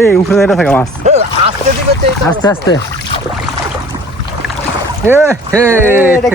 এই উপরে এটা থাকা মাছ আস্তে দিবে তো আস্তে আস্তে এটা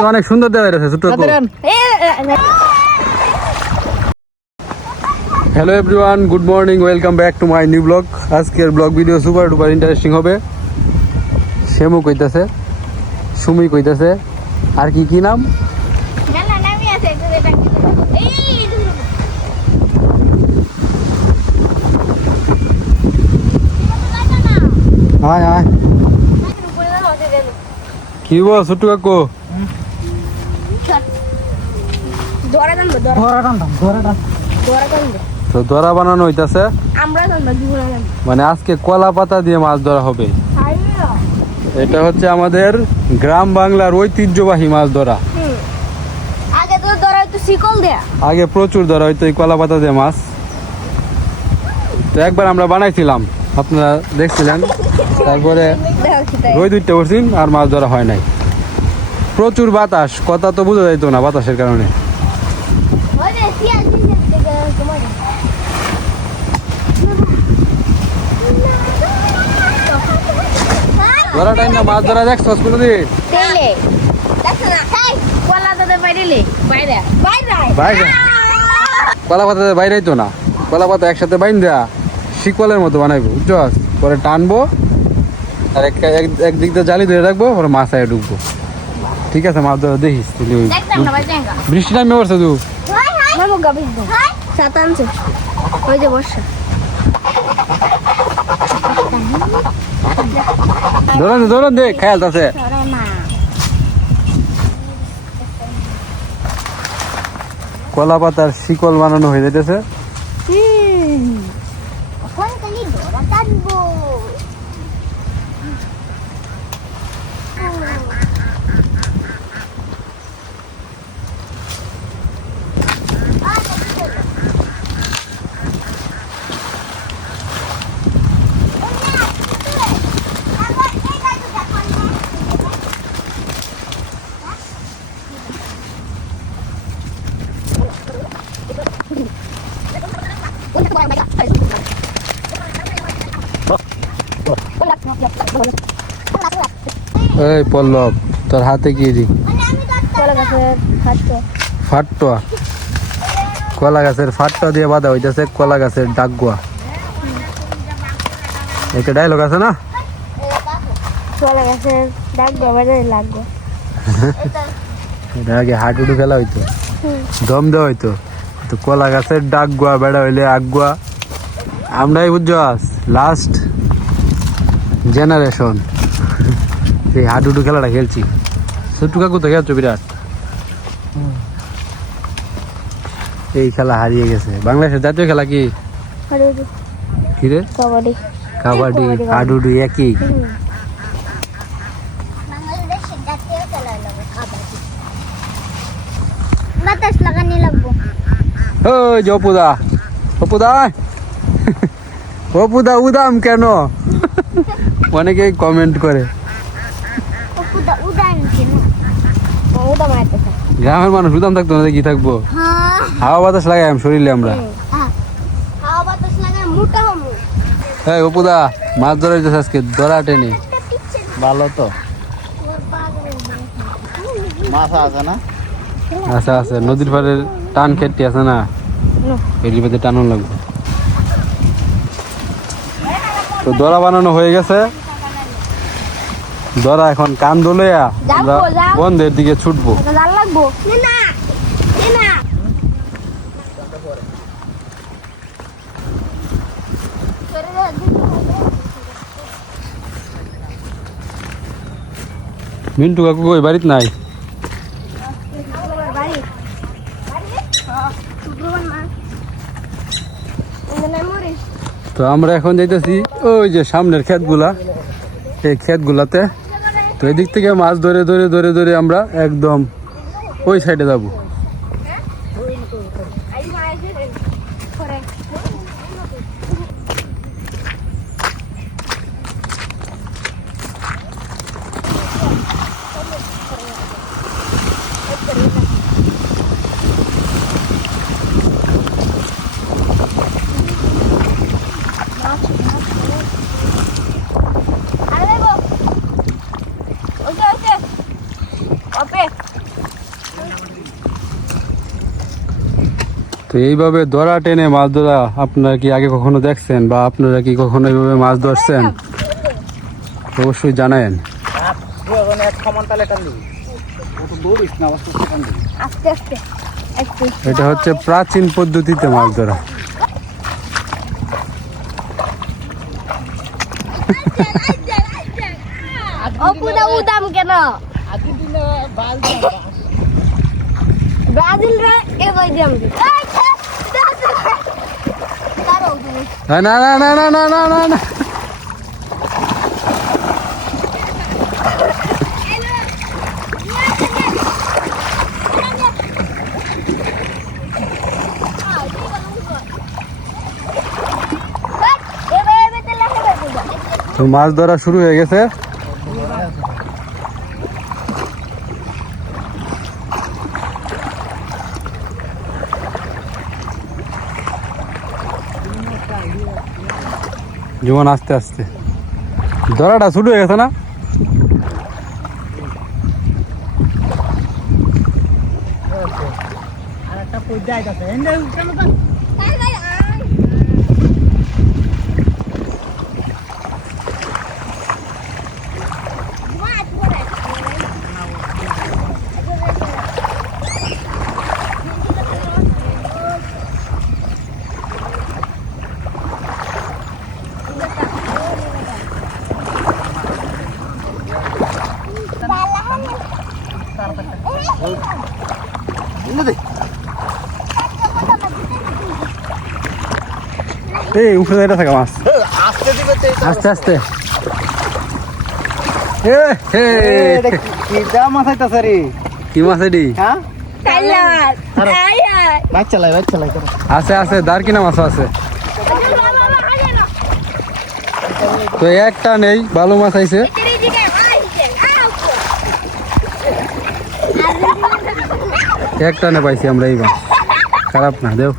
তো অনেক সুন্দর দেওয়া রয়েছে ছোট hello everyone, good morning, welcome back to my new blog. আজকের blog video super duper interesting হবে। শ্যামু কইতাছে, সুমি কইতাছে, আর কি কি নাম? কি বল ছোট্টু কাকু? তো দরা বানানো হইতাছে, মানে আজকে কলা পাতা দিয়ে মাছ ধরা হবে। এটা হচ্ছে আমাদের গ্রাম বাংলার ঐতিহ্যবাহী মাছ ধরা। আগে প্রচুর ধরা হইতো এই কলা পাতা দিয়ে মাছ। তো একবার আমরা বানাইছিলাম, আপনারা দেখছিলেন। তারপরে রোদ উঠতে পড়ছি আর মাছ ধরা হয় নাই। প্রচুর বাতাস, কথা তো বোঝা যাইতো না বাতাসের কারণে। ধরা টাইম না মাছ ধরা দেখছ কোনোদিন? কলা পাতা বাইরে তো না, কলা পাতা একসাথে বাইন দেয়া শিকলের মতো বানাইবো, বুঝছো? পরে টানবো আর একদিক দিয়ে জালি ধরে রাখবো, পরে মাছ আয় ঢুকবো। ঠিক আছে, মাছ ধরা দেখিস। বৃষ্টি নামে পড়ছে তু ধরুন ধরুন দে, খেয়াল আছে। কলা পাতার শিকল বানানো হয়ে যেতেছে। এই পল্লব, তোর হাতে কি দি? ফাট্টোয়া। কলা গাছের ফাট্টা দিয়ে বাঁধা হইতেছে কলা গাছের ডাকুয়া। একটা ডায়লগ আছে না, এটা আগে হাডুডু খেলা হইতো, দম দেওয়া হইতো। তো কলা গাছের ডাকুয়া বেড়া হইলে আগুয়া। আমরাই বুঝছো লাস্ট জেনারেশন এই হাডুডু খেলাটা খেলছি। ছোট্টু কাকু তো খেলছো বিরাট। এই খেলা হারিয়ে গেছে। বাংলাদেশের জাতীয় খেলা কি? কি রে? কাবাডি, হাডুডু একই। ওই যে অপুদা, অপুদা অপুদা উদাম কেন? অনেকেই কমেন্ট করে। গ্রামের মানুষ উদাম থাকতো না, কি থাকবো? হাওয়া বাতাস লাগাই শরীরে আমরা। হ্যাঁ অপুদা, মাছ ধরা হইতেছে আজকে, ধরা টেনে। ভালো তো মাছ আছে না? আচ্ছা আছে, নদীর পাড়ের টান খেটটি আছে না, এটির মধ্যে টানুন লাগবে। তো দরা বানানো হয়ে গেছে। দরা এখন কান দোলে আমরা বন্ধের দিকে ছুটবো। মিন্টু কাকু কই বাড়িতে নাই? তো আমরা এখন যাইতেছি ওই যে সামনের ক্ষেতগুলা, এই ক্ষেতগুলাতে। তো এদিক থেকে মাছ ধরে ধরে ধরে ধরে আমরা একদম ওই সাইডে যাবো। তো এইভাবে ধরা টেনে মাছ ধরা আপনারা কি আগে কখনো দেখছেন বা আপনারা কি কখনো এইভাবে মাছ ধরছেন অবশ্যই জানায়েন। এক সমান তালে টান দিবি অত দৌড়িস না আস্তে আস্তে টান দিবি আস্তে আস্তে একটু এটা হচ্ছে প্রাচীন পদ্ধতিতে মাছ ধরা। অপুদা উদাম কেন ব্রাজিল রে এবার জাম না না না না না না না না তো মাছ ধরা শুরু হয়ে গেছে। জীবন আস্তে আস্তে ধরাটা শুরু হয়ে গেছে না? এই উপরে এটা থাকে মাছ আস্তে দিবে তো আস্তে আস্তে। এ হে কি দা মাথাইতাছ রে কি মাছ এটি? হ্যাঁ কাইলার আয় আয় বাইক চালাই করে আছে আছে দারকিনা মাছ আছে। তো একটা নেই ভালো মাছ আইছে। একটা নে পাইছি আমরা এই মাছ খারাপ না দেও।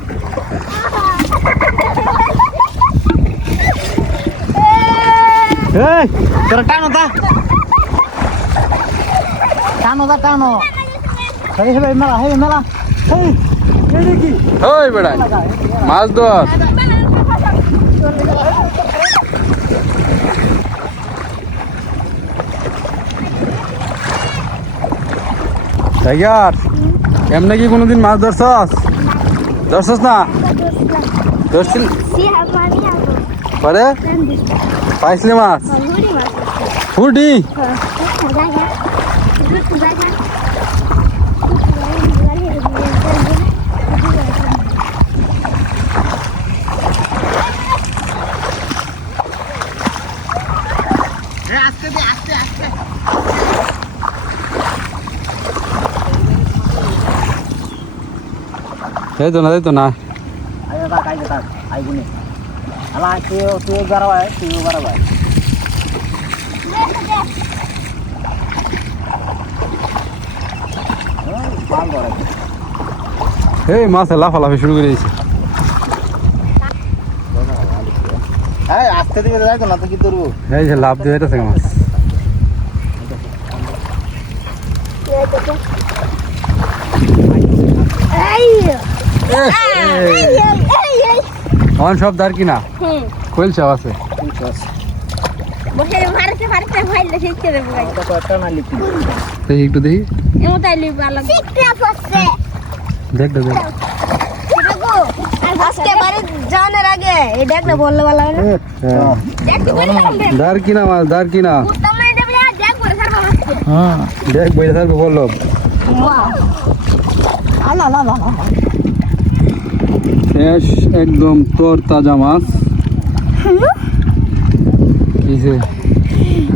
এই তোরা টানো দা টানো হেই মেলা হেই এই কি ওই বেড়া মাছ ধর। টাইগার এমনি কি কোনোদিন মাছ ধরছস না? ধরছিল পরে পাইছিলি মাছ ফুটি তাই তো না আই গুনে আলা তুই বাড়াবাই পাল ধরে এই মাছ লাফালাফি শুরু করে দিয়েছে। হ্যাঁ আস্তে দিবে যাই তো না তো কি করবো এই যে লাভ দিয়ে এটা মাছ অন সব দার কিনা কোয়েল চাও আছে। দেখি একটু দেখি দেখ দেখ জানার আগে এটা একটা বললে ভালো হয় না দার কিনা মাছ দার কিনা দেখ বইটা থাকবে বললো ফ্রেশ একদম তোর তাজা মাছ।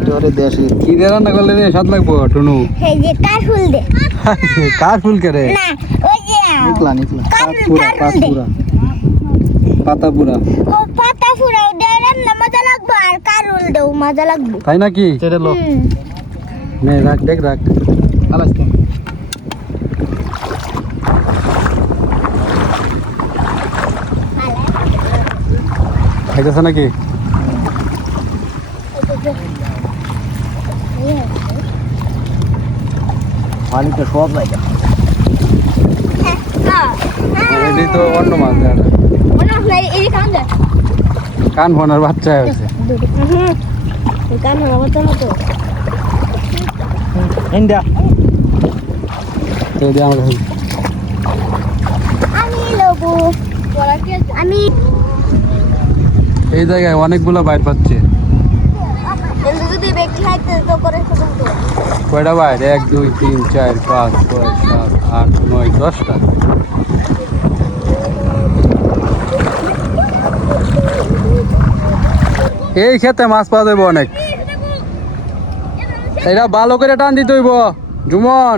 তোরে দেশে কি দিয়ে রান্না করলে রে স্বাদ লাগবো টুনু? এই যে কাশফুল দে কার ফুল করে না ওই যে নিকলা পাতা পুরা ও পাতা ফুরাও দে রান্না মজা লাগবে আর কারুল দেও মজা লাগবে তাই নাকি? ছেড়ে লো নে রাখ দেখ রাখ আলাস তো খাইতেছে নাকি? পানিতে সব জায়গা রেডি তো অন্য মাছ দেওয়া যায়। মনে হয় এই কান যায় কান ফোনার বাচ্চা হয়েছে কান হওয়ার মতো মতো ইন্ডিয়া এই দিয়ে আমার কাছে। আমি লবু আমি এই জায়গায় অনেকগুলো বাইর পাচ্ছে। যদি বেগ খাইতে তো করে কয়টা বাইর? 1 2 3 4 5 6 7 8 9 10টা। এই খেতে মাছ পাওয়া যাবে অনেক। এটা ভালো করে টান দিতে হইব জুমন,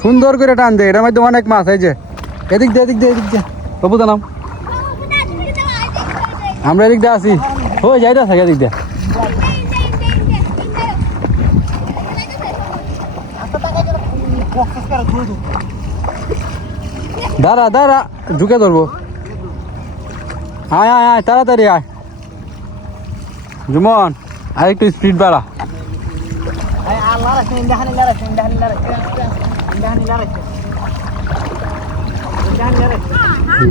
সুন্দর করে টান দে, এটার মধ্যে অনেক মাছ। এই যে এদিক দিয়ে এদিক দিয়ে এদিক দিয়ে বাবু জানাম, আমরা এদিক দিয়ে আসি। ওই যাইটা থাকে এদিক দিয়ে। দাঁড়া দাঁড়া, ঢুকে ধরবো। আয় আয় আয়, তাড়াতাড়ি আয় জুমন, আর একটু স্পিড বাড়া।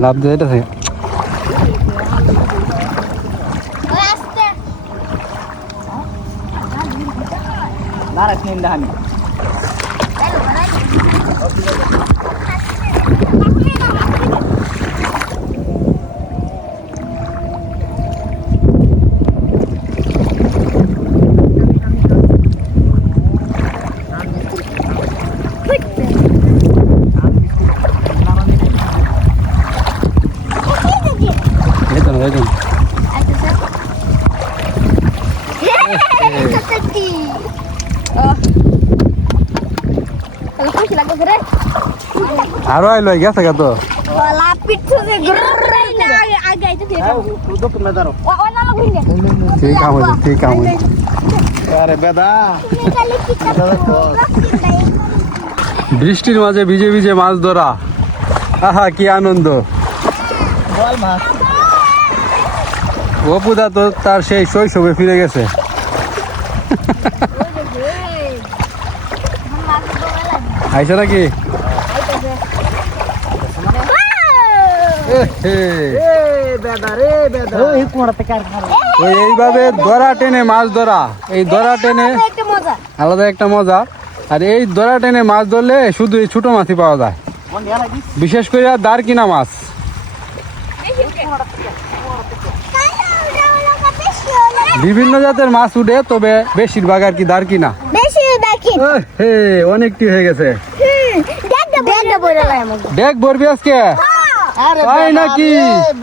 লাভ দিয়ে এটা থাকে। আরো আইলো গেছে গা তো। ঠিক আছে ঠিক আছে। আরে বেদা বৃষ্টির মাঝে ভিজে ভিজে মাছ ধরা, আহা কি আনন্দ। বল মাছ অপুদা তো তার সেই শৈশবে ফিরে গেছে। আইসা নাকি? ওই এইভাবে ধরা টেনে মাছ ধরা, এই ধরা টেনে আলাদা একটা মজা। আর এই ধরা টেনে মাছ ধরলে শুধু এই ছোট মাছই পাওয়া যায়, বিশেষ করে দারকিনা মাছ। বিভিন্ন জাতের মাছ উঠে, তবে বেশিরভাগ আর কি দারকিনা। অনেকটি হয়ে গেছে। দেখ ভরবি আজকে তাই নাকি?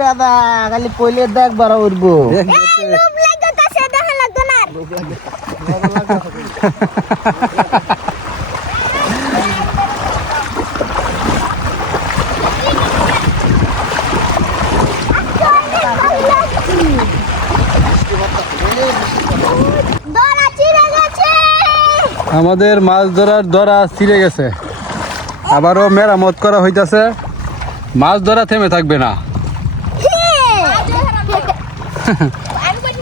বেদা খালি পইলে দেখ বড় উঠবো। আমাদের মাছ ধরার ধরা ছিঁড়ে গেছে, আবারও মেরামত করা হইতাছে। মাছ ধরা থেমে থাকবে না।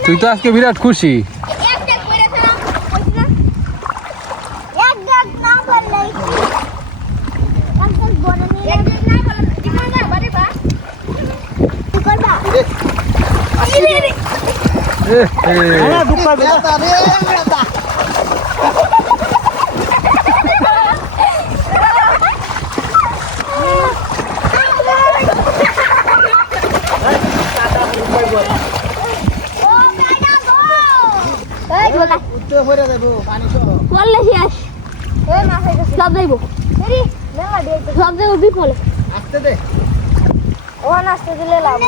তুই তো আজকে বিরাট খুশি। বিপলে আসতে দে ও নাচতে দিলে লাভ।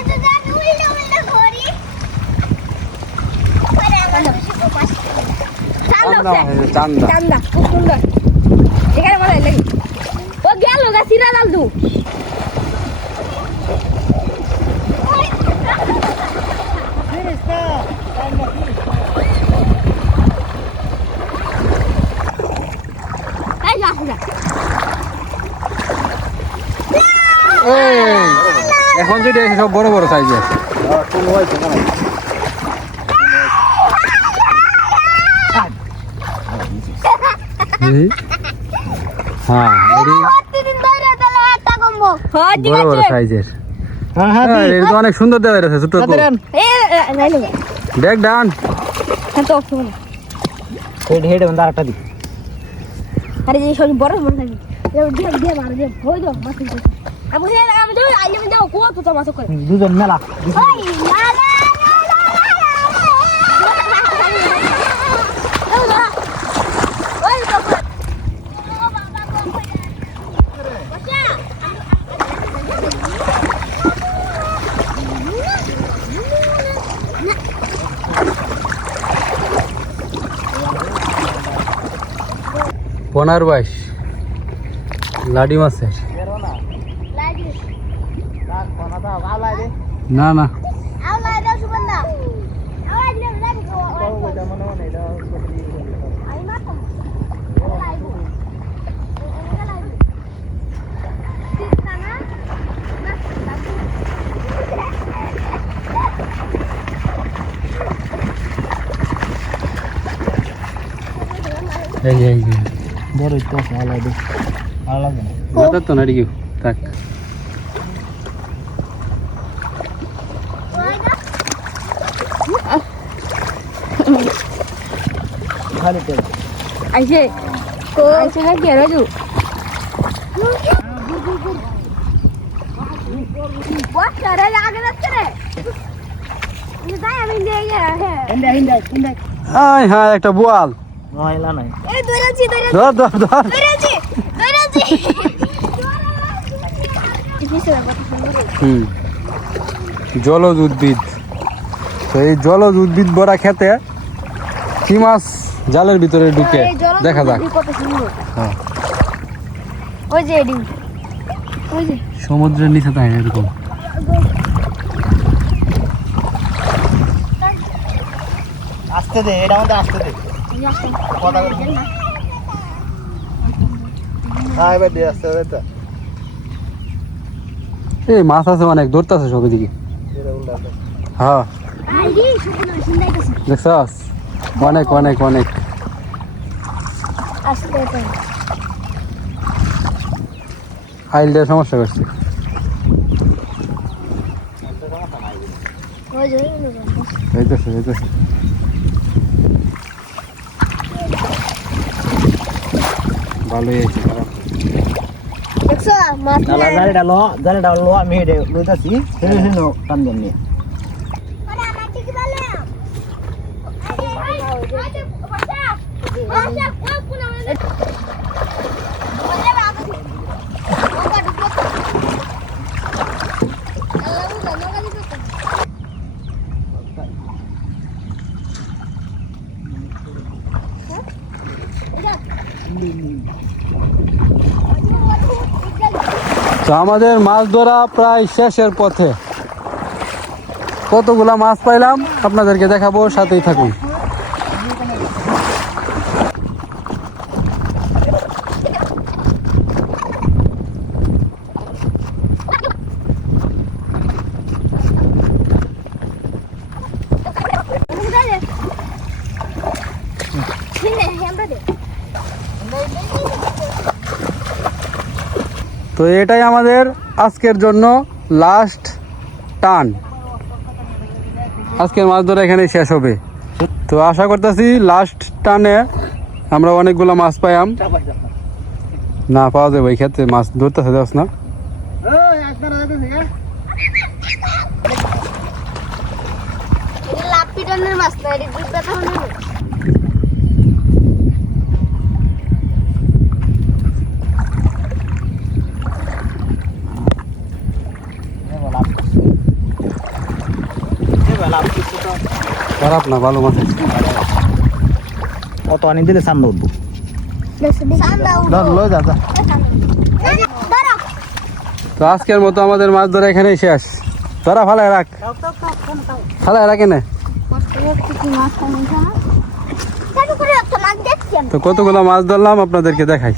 চান্দা খুব সুন্দর, এখানে ভালো লাগে। ও গেল গা সিরা ডাল দু এখন যেটা সব বড় বড় সাইজের। হ্যাঁ বড় বড় সাইজের। হ্যাঁ হ্যাঁ হ্যাঁ, এটা তো অনেক সুন্দর দেওয়া রয়েছে ছোট দেন নাই লোক দেখ ডান হ্যাঁ তো শুন হেড হেড বন্ধ আরেকটা দি আরে যে সব বড় বড় থাকি দিয়ে দিয়ে মার দিয়ে হই দাও মাছ আমি তো আইলে আমি দাও কত তো মাছ করে দুজন মেলা ওই লা লা ওই বাবা পনার বাইশ লাডি মাছের লাগি না না আওলা দাও সুবন্ধা আওয়াজ নে লাগি আই মাতা এই বড় তো আলাদা আলাদা মাথা তো নাড়ি গিয়ে থাক খালি তেল আইছে তো আইছে না কি রাজু বাস রে আগে যাচ্ছে রে এই যাই আমি নিয়ে হ্যাঁ হিন্দা আয় হ্যাঁ একটা বোয়াল মহিলা নাই এই দইরাছি ধর ধর ধর দইরাছি হুম জলজ উদ্ভিদ তো এই জলজ উদ্ভিদ ভরা খেতে কি মাছ জালের ভিতরে ঢুকে দেখা যাক কত সুন্দর হ্যাঁ ওই যে এডি ওই যে সমুদ্রের নিচে তাই এরকম আসতে দে এটা আমাদের আসতে দে কথা বল হ্যাঁ এবার দে আসতে দে তা এই মাছ আছে অনেক ধরতেছে সব এদিকে এটা উল্টা দে হ্যাঁ আইডি সুন্দর সিন্দাইতেছে দেখছস অনেক অনেক অনেক আসতে তো আইলটা সমস্যা করছে ওই যে এইতেছে ভালোই আছে খারাপ দেখছো মাছ তালা জালটা লো আমি হেডে লইতাছি হেনে হেনে টান দেন নিয়ে আরে আমার ঠিক বলে তো আমাদের মাছ ধরা প্রায় শেষের পথে কতগুলা মাছ পাইলাম আপনাদেরকে দেখাবো সাথেই থাকুন তো এটাই আমাদের আজকের জন্য লাস্ট টান আজকের মাছ ধরা এখানে শেষ হবে তো আশা করতেছি লাস্ট টানে আমরা অনেকগুলো মাছ পাইলাম না পাওয়া যাবে এই ক্ষেত্রে মাছ ধরতেছে যাস না লাপিটনের মাছ না এটি দুধ ব্যথা হলো খারাপ না ভালো মাছ আছে। কত আনি দিলে সামনে উঠবো সান্দা লই যা যা ধরো তো আজকের মতো আমাদের মাছ ধরা এখানেই শেষ ধরা ফালায় রাখ ফালায় রাখে না তো কতগুলো মাছ ধরলাম আপনাদেরকে দেখাই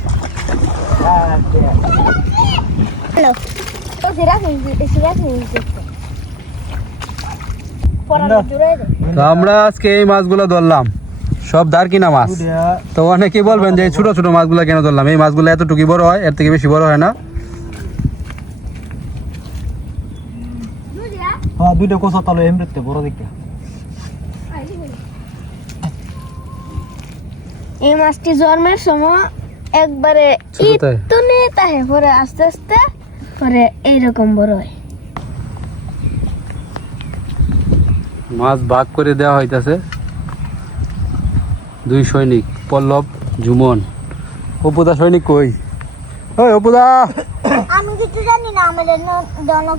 তো আমরা আজকে এই মাছগুলো ধরলাম সব দারকিনা মাছ তো অনেকেই বলবেন যে এই ছোট ছোট মাছগুলো কেন ধরলাম এই মাছগুলো এতটুকু বড় হয় এর থেকে বেশি বড় হয় না হ্যাঁ দুইটা কোসা তালো এমনিতে বড় দেখে এই মাছটি জন্মের সময় একবারে ছোটটায়? ইতুনে তাহে পরে আস্তে আস্তে পরে এইরকম বড় হয়। মাছ ভাগ করে দেওয়া হইতাছে। 2 সৈনিক, পল্লব, জুমন। অপুদা সৈনিক কই? ওই অপুদা, আমি কিছু জানি না, আমাদের জনক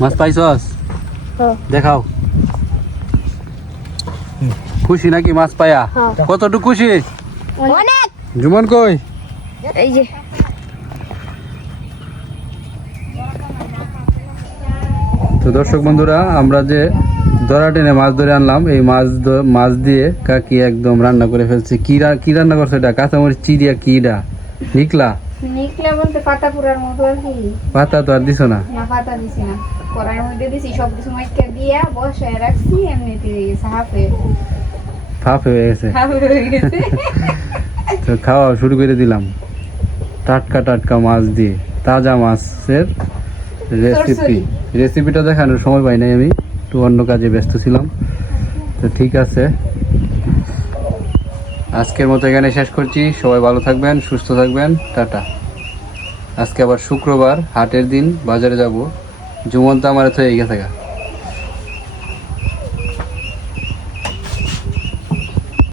মাছ পাইছস? দেখাও। খুশি নাকি মাছ পায়া? হ্যাঁ। কতটুকু খুশি? অনেক। জুমন কই? এই যে তো দর্শক বন্ধুরা, আমরা যে ধরা টেনে মাছ ধরে আনলাম, এই মাছ দিয়ে কাকি একদম রান্না করে ফেলছে। কি রান্না করছে এটা? কাঁচামরিচ চিড়িয়া কিডা নিকলা নিকলা বলতে পাতা পুরার মতো আর কি। পাতা তো আর দিছো না। না পাতা দিছি না, কড়াইয়ের মধ্যে দিছি সব কিছু মাইকে দিয়া বসায় রাখছি, এমনিতে ফাফ হয়ে গেছে। হাফ হয়ে গেছে। তো খাওয়া শুরু করে দিলাম টাটকা টাটকা মাছ দিয়ে, তাজা মাছের রেসিপি। রেসিপিটা দেখানোর সময় পাই নাই, আমি একটু অন্য কাজে ব্যস্ত ছিলাম। তো ঠিক আছে, আজকের মতো এখানে শেষ করছি। সবাই ভালো থাকবেন, সুস্থ থাকবেন, টাটা। আজকে আবার শুক্রবার, হাটের দিন, বাজারে যাব। জুমন তো আমার হয়ে গেছে গা।